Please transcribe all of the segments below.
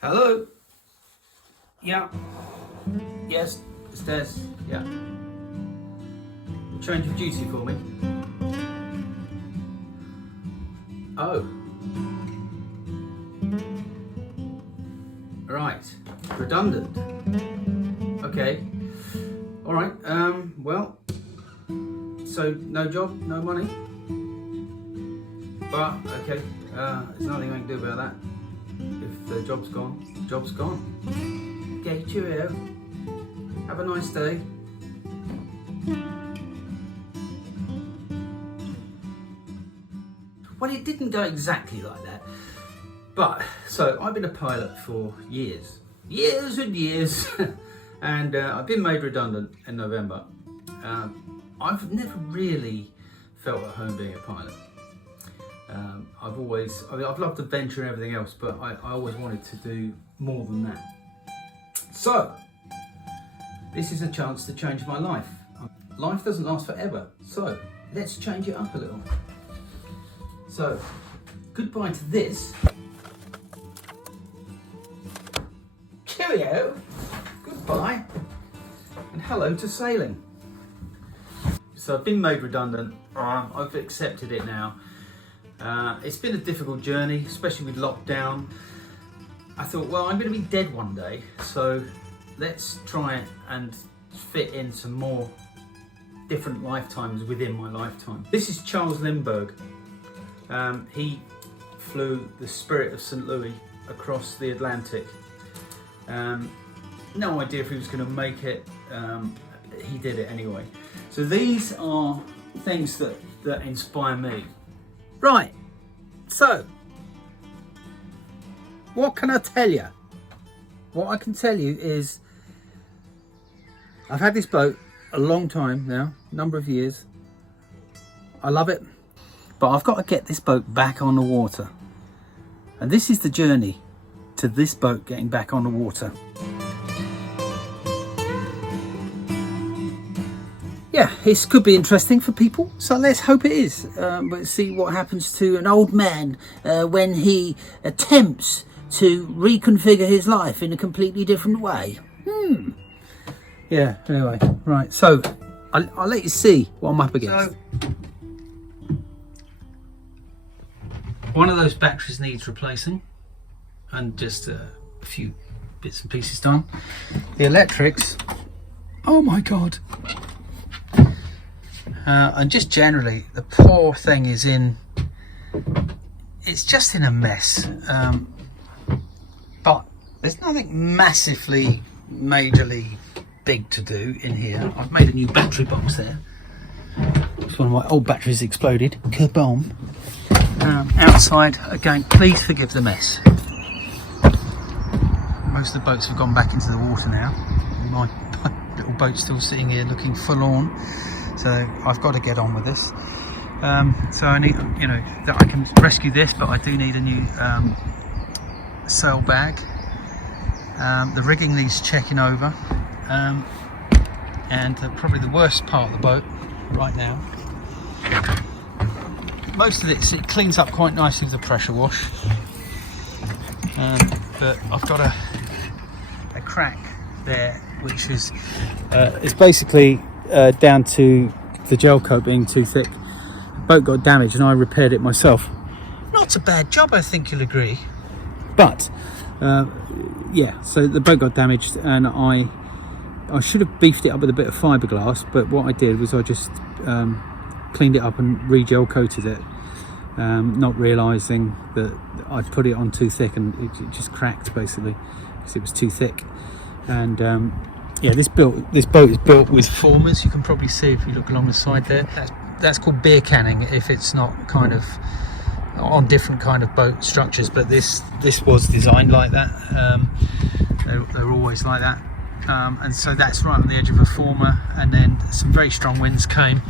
Hello? Yeah. Yes, it's Des. Yeah. A change of duty for me. Oh. Right. Redundant. Okay. Alright, well, so no job, no money. But, okay, there's nothing I can do about that. If the job's gone, the job's gone. Okay, cheerio. Have a nice day. Well, it didn't go exactly like that. But, so I've been a pilot for years. Years and years. And I've been made redundant in November. I've never really felt at home being a pilot. I've loved adventure and everything else, but I always wanted to do more than that. So, this is a chance to change my life. Life doesn't last forever, so let's change it up a little. So, goodbye to this. Cheerio, goodbye, and hello to sailing. So I've been made redundant. I've accepted it now. It's been a difficult journey, especially with lockdown. I thought, well, I'm going to be dead one day, so let's try and fit in some more different lifetimes within my lifetime. This is Charles Lindbergh. He flew the Spirit of St. Louis across the Atlantic. No idea if he was going to make it. He did it anyway. So these are things that inspire me. Right, so what can I tell you? What I can tell you is I've had this boat a long time now, number of years. I love it, but I've got to get this boat back on the water. And this is the journey to this boat getting back on the water. Yeah, this could be interesting for people, so let's hope it is. But see what happens to an old man when he attempts to reconfigure his life in a completely different way. Yeah, anyway, right, so I'll let you see what I'm up against. So, one of those batteries needs replacing, and just a few bits and pieces done. The electrics, oh my god. And just generally, the poor thing is it's just in a mess. But there's nothing massively, majorly big to do in here. I've made a new battery box there. It's one of my old batteries exploded. Kaboom. Outside, again, please forgive the mess. Most of the boats have gone back into the water now. My little boat's still sitting here looking forlorn. So I've got to get on with this. So I need, that I can rescue this, but I do need a new sail bag. The rigging needs checking over. And probably the worst part of the boat right now. Most of it cleans up quite nicely with the pressure wash. But I've got a crack there, which is basically down to the gel coat being too thick. The boat got damaged and I repaired it myself. Not a bad job, I think you'll agree. But yeah, so the boat got damaged and I should have beefed it up with a bit of fiberglass, but what I did was I just cleaned it up and re-gel coated it, not realising that I'd put it on too thick, and it just cracked basically because it was too thick. And yeah, this boat is built with formers. You can probably see if you look along the side there. That's called beer canning if it's not kind of on different kind of boat structures. But this was designed like that. They're always like that. And so that's right on the edge of a former. And then some very strong winds came.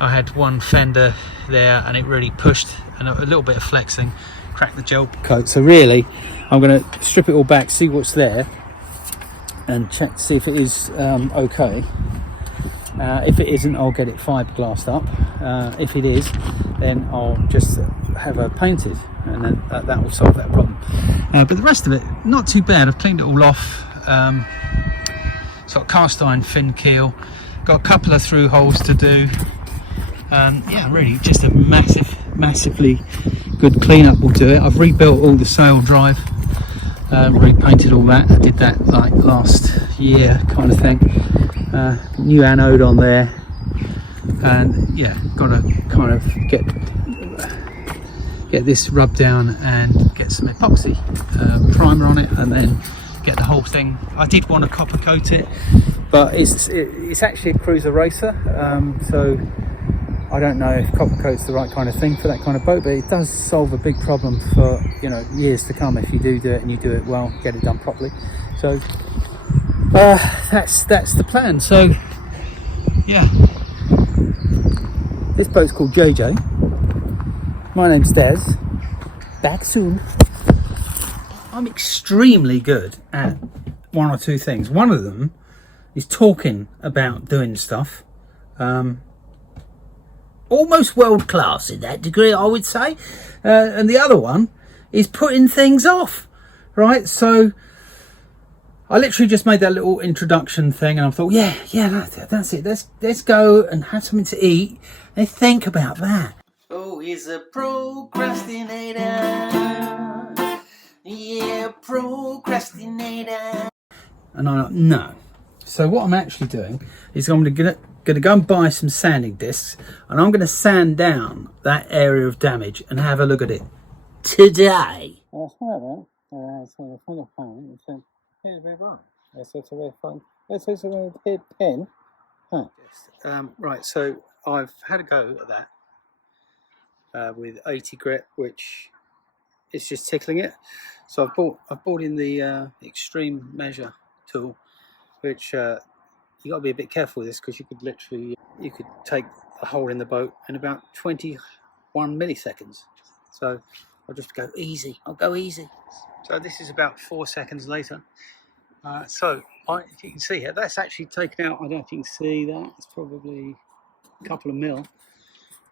I had one fender there, and it really pushed, and a little bit of flexing cracked the gel coat. So really, I'm going to strip it all back, see what's there, and check to see if it is okay. If it isn't, I'll get it fiberglassed up. If it is, then I'll just have her painted, and then that will solve that problem. But the rest of it, not too bad. I've cleaned it all off. It's got cast iron fin keel, got a couple of through holes to do. Yeah, really just a massively good cleanup will do it. I've rebuilt all the sail drive, repainted all that. I did that like last year kind of thing. New anode on there, and yeah, got to kind of get this rubbed down and get some epoxy primer on it, and then get the whole thing. I did want to copper coat it, but it's actually a cruiser racer, so I don't know if copper coat's the right kind of thing for that kind of boat, but it does solve a big problem for, you know, years to come if you do it and you do it well, get it done properly. So that's the plan. So yeah, this boat's called JJ. My name's Des. Back soon. I'm extremely good at one or two things. One of them is talking about doing stuff. Almost world class in that degree, I would say. And the other one is putting things off, right? So I literally just made that little introduction thing, and I thought, yeah, that's it. Let's go and have something to eat and think about that. Oh, he's a procrastinator. Yeah, procrastinator. And I'm like, no. So what I'm actually doing is I'm gonna go and buy some sanding discs, and I'm gonna sand down that area of damage and have a look at it today. Right, so I've had a go at that with 80 grit, which is just tickling it. So I've bought in the extreme measure tool, which you got to be a bit careful with this, because you could take a hole in the boat in about 21 milliseconds. So I'll just go easy. I'll go easy. So this is about 4 seconds later. So if you can see here, that's actually taken out. I don't know if you can see that. It's probably a couple of mil.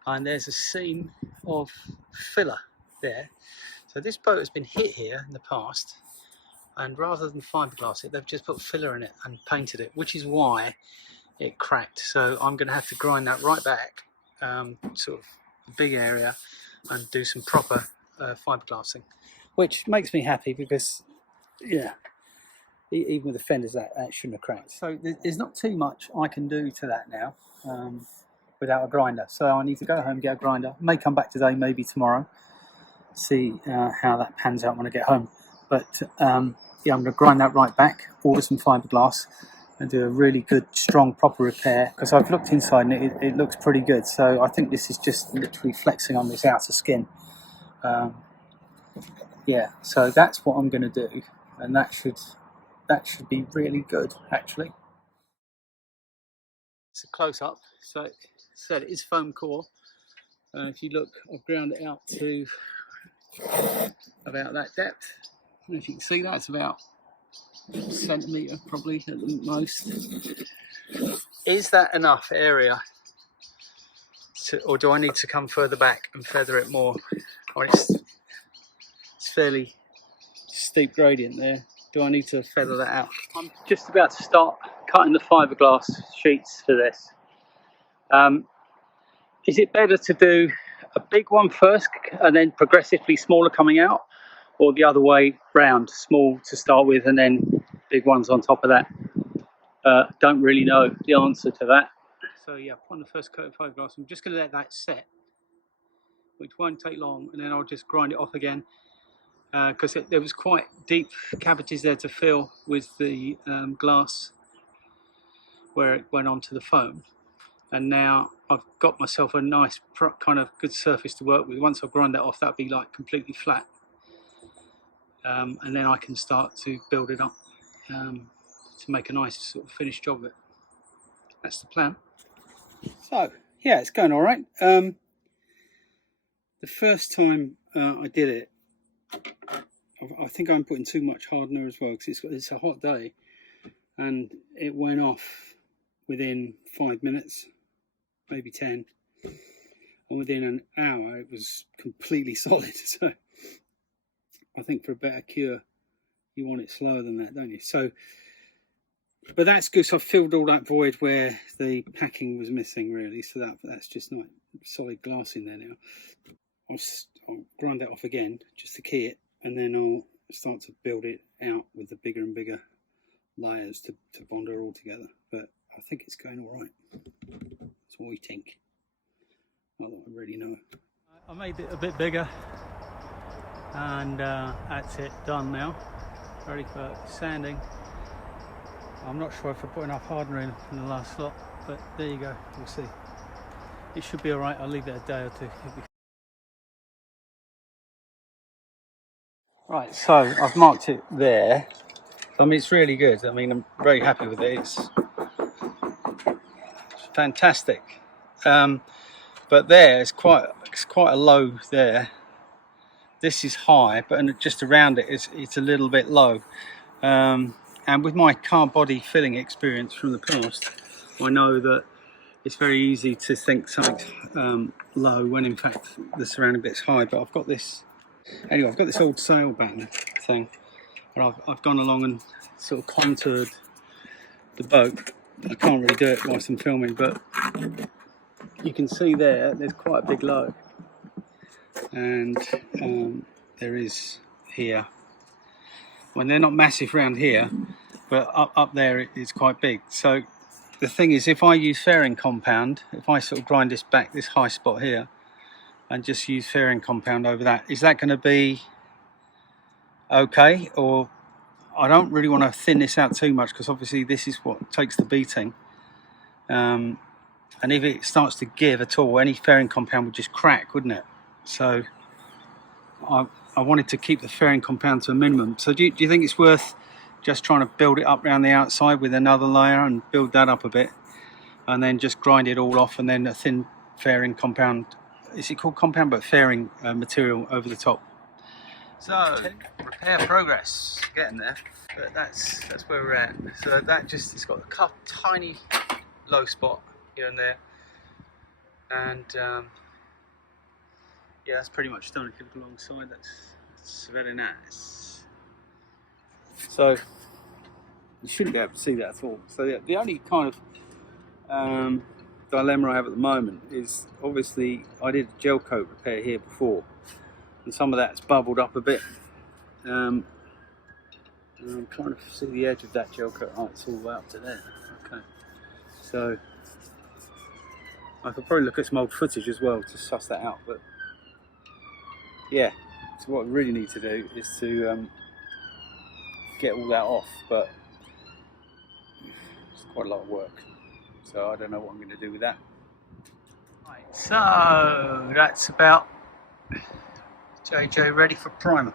And there's a seam of filler there. So this boat has been hit here in the past, and rather than fiberglass it, they've just put filler in it and painted it, which is why it cracked. So I'm going to have to grind that right back, sort of a big area, and do some proper fiberglassing, which makes me happy, because yeah, even with the fenders that shouldn't have cracked. So there's not too much I can do to that now without a grinder. So I need to go home, get a grinder. May come back today, maybe tomorrow. See how that pans out when I get home. But yeah, I'm going to grind that right back, order some fiberglass, and do a really good, strong, proper repair, because I've looked inside and it looks pretty good. So I think this is just literally flexing on this outer skin. Yeah, so that's what I'm going to do, and that should be really good, actually. It's a close-up. So it said it is foam core. If you look, I've ground it out to about that depth. I don't know if you can see that. It's about a centimetre probably at the most. Is that enough area or do I need to come further back and feather it more? Oh, it's fairly steep gradient there. Do I need to feather that out? I'm just about to start cutting the fiberglass sheets for this. Is it better to do a big one first and then progressively smaller coming out, or the other way round, small to start with and then big ones on top of that? Don't really know the answer to that. So yeah, on the first coat of fiberglass, I'm just going to let that set, which won't take long, and then I'll just grind it off again, because there was quite deep cavities there to fill with the glass where it went onto the foam. And now I've got myself a nice kind of good surface to work with. Once I grind that off, that'll be like completely flat, and then I can start to build it up to make a nice sort of finished job of it. That's the plan. So yeah, it's going all right. The first time I did it, I think I'm putting too much hardener as well, because it's a hot day, and it went off within 5 minutes, maybe 10. and within an hour it was completely solid. So I think for a better cure, you want it slower than that, don't you? So, but that's good. So I've filled all that void where the packing was missing, really. So that's just not solid glass in there now. I'll grind that off again just to key it, and then I'll start to build it out with the bigger and bigger layers to bond her all together. But I think it's going all right. That's what we think. Not that I really know. I made it a bit bigger, and that's it, done now. Ready for sanding. I'm not sure if I put enough hardener in the last slot, but there you go, we'll see. It should be all right. I'll leave it a day or two. Right, so I've marked it there. I mean, it's really good. I mean, I'm very happy with it. It's fantastic. But there, it's quite a low there. This is high, but just around it, it's a little bit low. And with my car body filling experience from the past, I know that it's very easy to think something's low when in fact the surrounding bit's high. But I've got this, anyway, I've got this old sail band thing, and I've gone along and sort of contoured the boat. I can't really do it whilst I'm filming, but you can see there's quite a big low, and there is here. When they're not massive around here, but up there it's quite big. So the thing is, if I use fairing compound, if I sort of grind this back, this high spot here, and just use fairing compound over that, is that going to be okay? Or I don't really want to thin this out too much, because obviously this is what takes the beating. And if it starts to give at all, any fairing compound would just crack, wouldn't it? So I wanted to keep the fairing compound to a minimum. So do you think it's worth just trying to build it up around the outside with another layer and build that up a bit, and then just grind it all off, and then a thin fairing compound, is it called compound, but fairing material over the top? So repair progress, getting there, but that's where we're at. So that just, it's got a tiny low spot here and there, and yeah, that's pretty much done. If you look alongside, that's very nice. So you shouldn't be able to see that at all. So the only kind of dilemma I have at the moment is, obviously I did a gel coat repair here before, and some of that's bubbled up a bit. I'm trying to see the edge of that gel coat. Oh, it's all the way up to there. Okay, so I could probably look at some old footage as well to suss that out, but yeah, so what I really need to do is to get all that off, but it's quite a lot of work, so I don't know what I'm going to do with that. Right, so that's about JJ ready for primer.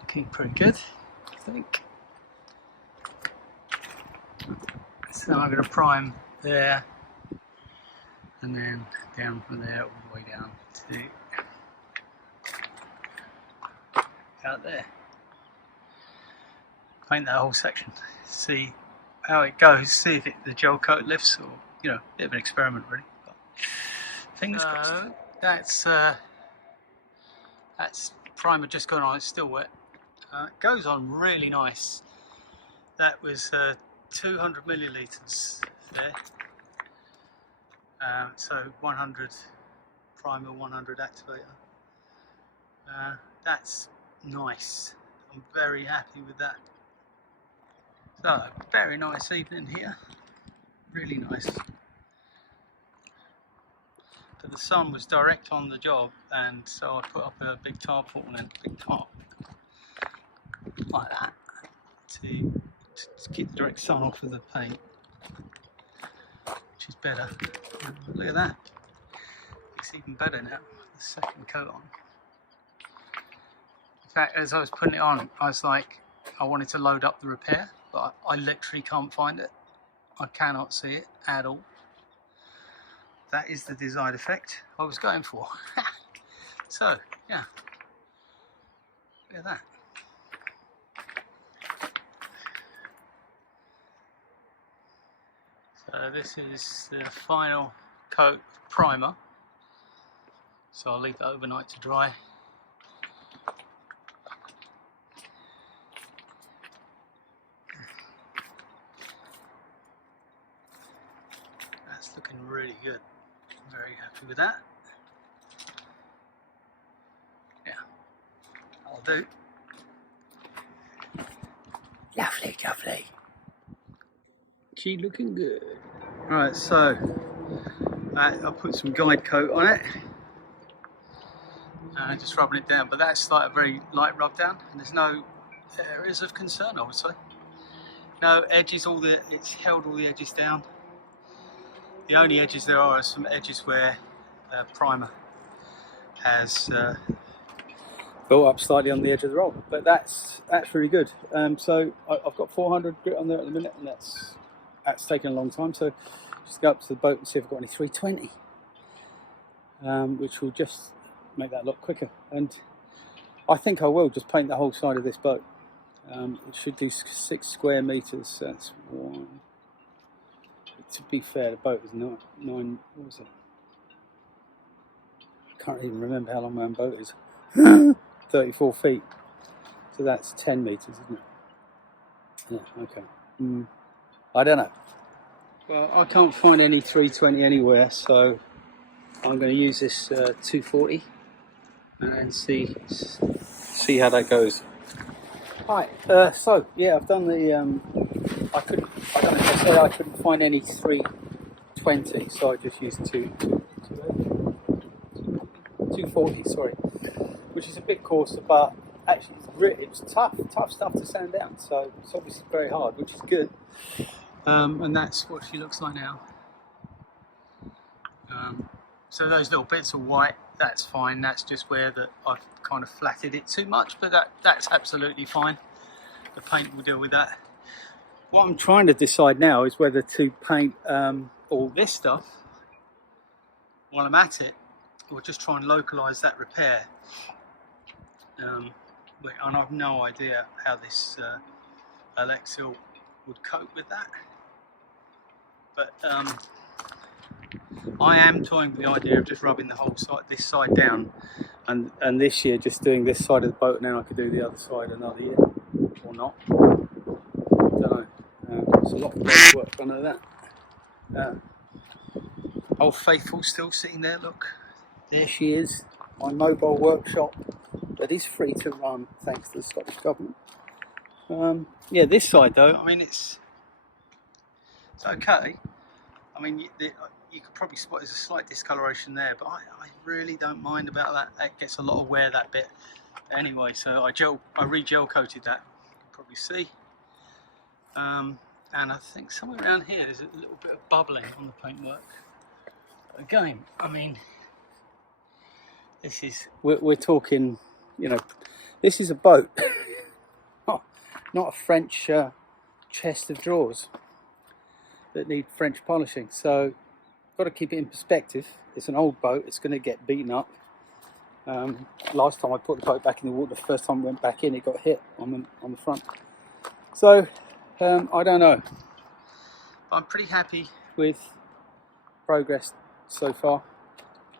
Looking pretty good, I think. So I'm going to prime there, and then down from there all the way down to out there. Paint that whole section, see how it goes, see if the gel coat lifts, or, you know, a bit of an experiment really. But fingers crossed. That's primer just gone on, it's still wet. It goes on really nice. That was 200 millilitres there. So 100 primer, 100 activator. That's nice. I'm very happy with that. So, very nice evening here. Really nice. But the sun was direct on the job, and so I put up a big tarpaulin and a big tarp like that to keep the direct sun off of the paint, which is better. Look at that. It's even better now. The second coat on. In fact, as I was putting it on, I was like, I wanted to load up the repair, but I literally can't find it. I cannot see it at all. That is the desired effect I was going for. So, yeah. Look at that. So this is the final coat of primer, so I'll leave that overnight to dry. That's looking really good. I'm very happy with that. Yeah, I'll do. Lovely, lovely. She looking good. Right, so I'll put some guide coat on it. Just rubbing it down, but that's like a very light rub down, and there's no areas of concern, I would say. No edges, it's held all the edges down. The only edges there are some edges where primer has built up slightly on the edge of the roll, but that's really good. So I've got 400 grit on there at the minute, and that's taken a long time. So just go up to the boat and see if I've got any 320, which will just make that look quicker. And I think I will just paint the whole side of this boat. It should do 6 square meters. That's one. To be fair, the boat is nine. What was it? I can't even remember how long my own boat is. 34 feet. So that's 10 meters, isn't it? Yeah. Okay. I don't know. Well, I can't find any 320 anywhere, so I'm going to use this 240 and see how that goes. Right. So yeah, I've done the. I don't know if I said I couldn't find any 320, so I just used 240. Sorry, which is a bit coarser, but actually it's tough stuff to sand down. So it's obviously very hard, which is good. And that's what she looks like now. So those little bits of white, that's fine. That's just where I've kind of flatted it too much, but that's absolutely fine. The paint will deal with that. What I'm trying to decide now is whether to paint all this stuff while I'm at it, or just try and localise that repair. And I've no idea how this Alexil would cope with that. But I am toying with the idea of just rubbing the whole side, this side down, and this year just doing this side of the boat, and then I could do the other side another year, or not. I don't know. There's a lot of work under that. Old Faithful still sitting there. Look, there she is. My mobile workshop that is free to run thanks to the Scottish Government. Yeah, this side though, I mean it's okay. I mean you could probably spot there's a slight discoloration there, but I really don't mind about that. It gets a lot of wear, that bit anyway, so I re-gel coated that, you can probably see. And I think somewhere around here there's a little bit of bubbling on the paintwork. Again, I mean, this is, we're talking, you know, this is a boat, not a French chest of drawers that need French polishing. So got to keep it in perspective. It's an old boat, it's going to get beaten up. Last time I put the boat back in the water, the first time I went back in, it got hit on the front. So I don't know. I'm pretty happy with progress so far.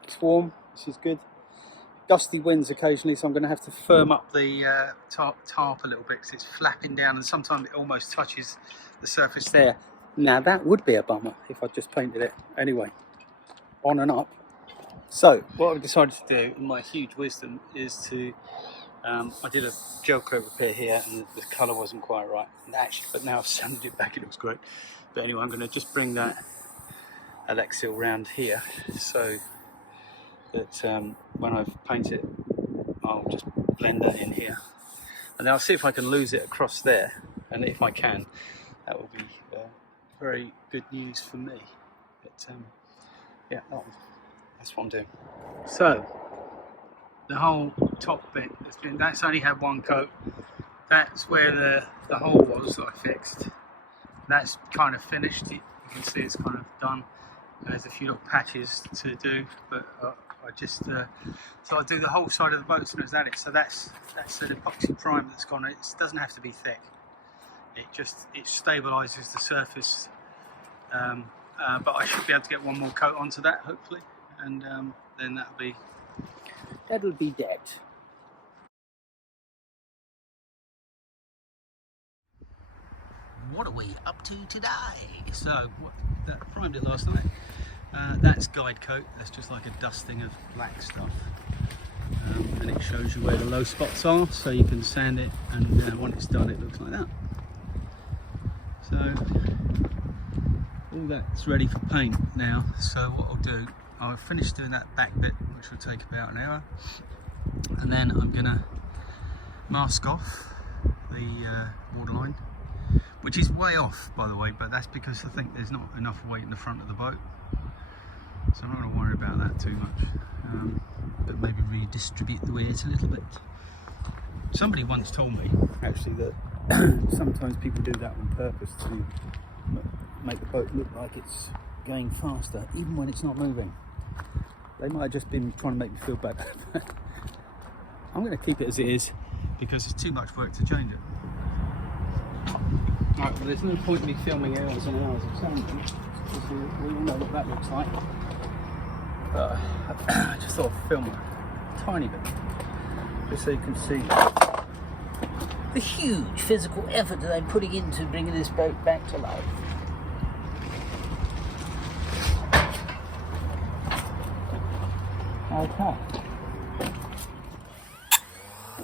It's warm, which is good. Gusty winds occasionally, so I'm going to have to firm up the tarp a little bit because it's flapping down, and sometimes it almost touches the surface there. Now that would be a bummer if I just painted it. Anyway, on and up. So what I've decided to do, in my huge wisdom, is to I did a gel coat repair here, and the colour wasn't quite right. And actually, but now I've sanded it back, it looks great. But anyway, I'm going to just bring that Alexil round here, so that when I've painted it, I'll just blend that in here, and then I'll see if I can lose it across there. And if I can, that will be very good news for me. But yeah, that's what I'm doing. So the whole top bit that's only had one coat. That's where the hole was that I fixed. That's kind of finished. You can see it's kind of done. There's a few little patches to do, but I just so I do the whole side of the boat as soon as that is. So that's an epoxy primer that's gone. It doesn't have to be thick. It stabilises the surface, but I should be able to get one more coat onto that hopefully, and then that'll be that. What are we up to today? So that primed it last night. That's guide coat. That's just like a dusting of black stuff, and it shows you where the low spots are, so you can sand it. And when it's done, it looks like that. So all that's ready for paint now. So what I'll do, I'll finish doing that back bit, which will take about an hour, and then I'm gonna mask off the waterline, which is way off, by the way, but that's because I think there's not enough weight in the front of the boat, so I'm not going to worry about that too much, but maybe redistribute the weight a little bit. Somebody once told me actually that sometimes people do that on purpose to make the boat look like it's going faster even when it's not moving. They might have just been trying to make me feel better. I'm going to keep it as it is because it's too much work to change it. Right, well, there's no point in me filming hours and hours of sanding, because we all know what that looks like. I just thought I'd film a tiny bit, just so you can see the huge physical effort that I'm putting into bringing this boat back to life. Okay.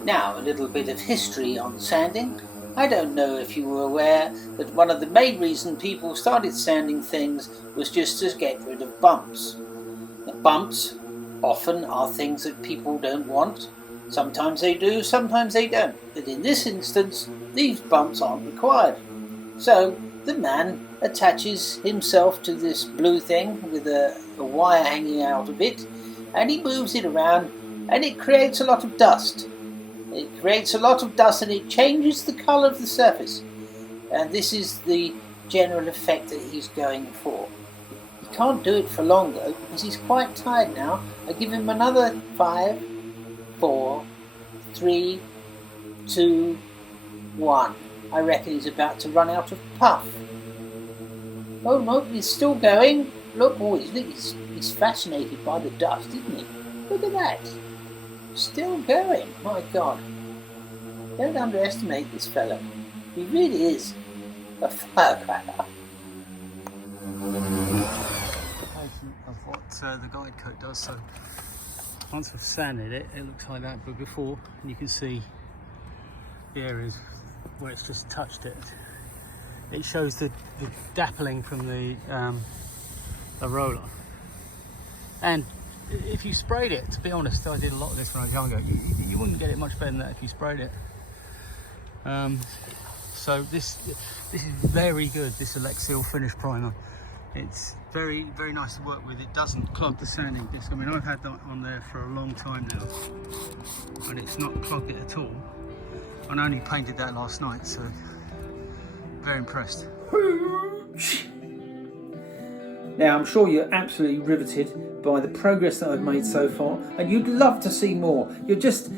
Now, a little bit of history on sanding. I don't know if you were aware that one of the main reasons people started sanding things was just to get rid of bumps. The bumps often are things that people don't want. Sometimes they do, sometimes they don't. But in this instance, these bumps aren't required. So the man attaches himself to this blue thing with a wire hanging out of it, and he moves it around, and it creates a lot of dust. It creates a lot of dust and it changes the colour of the surface. And this is the general effect that he's going for. He can't do it for long though, because he's quite tired now. I give him another 5, 4, 3, 2, 1. I reckon he's about to run out of puff. Oh no, he's still going. Look, oh, he's fascinated by the dust, isn't he? Look at that. Still going, my God. Don't underestimate this fellow. He really is a firecracker. Of what the guide coat does. So once I've sanded it, it looks like that, but before you can see the areas where it's just touched it. It shows the dappling from the roller. And if you sprayed it, to be honest, I did a lot of this when I was younger, you wouldn't get it much better than that if you sprayed it. So this is very good, this Alexial finish primer. It's very, very nice to work with. It doesn't clog the sanding disc. I mean, I've had that on there for a long time now, and it's not clogged it at all. And I only painted that last night, so very impressed. Now, I'm sure you're absolutely riveted by the progress that I've made so far, and you'd love to see more. You just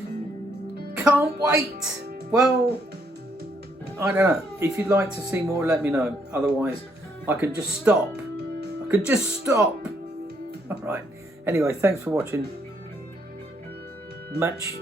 can't wait. Well, I don't know. If you'd like to see more, let me know. Otherwise, I could just stop. I could just stop. All right. Anyway, thanks for watching. Much.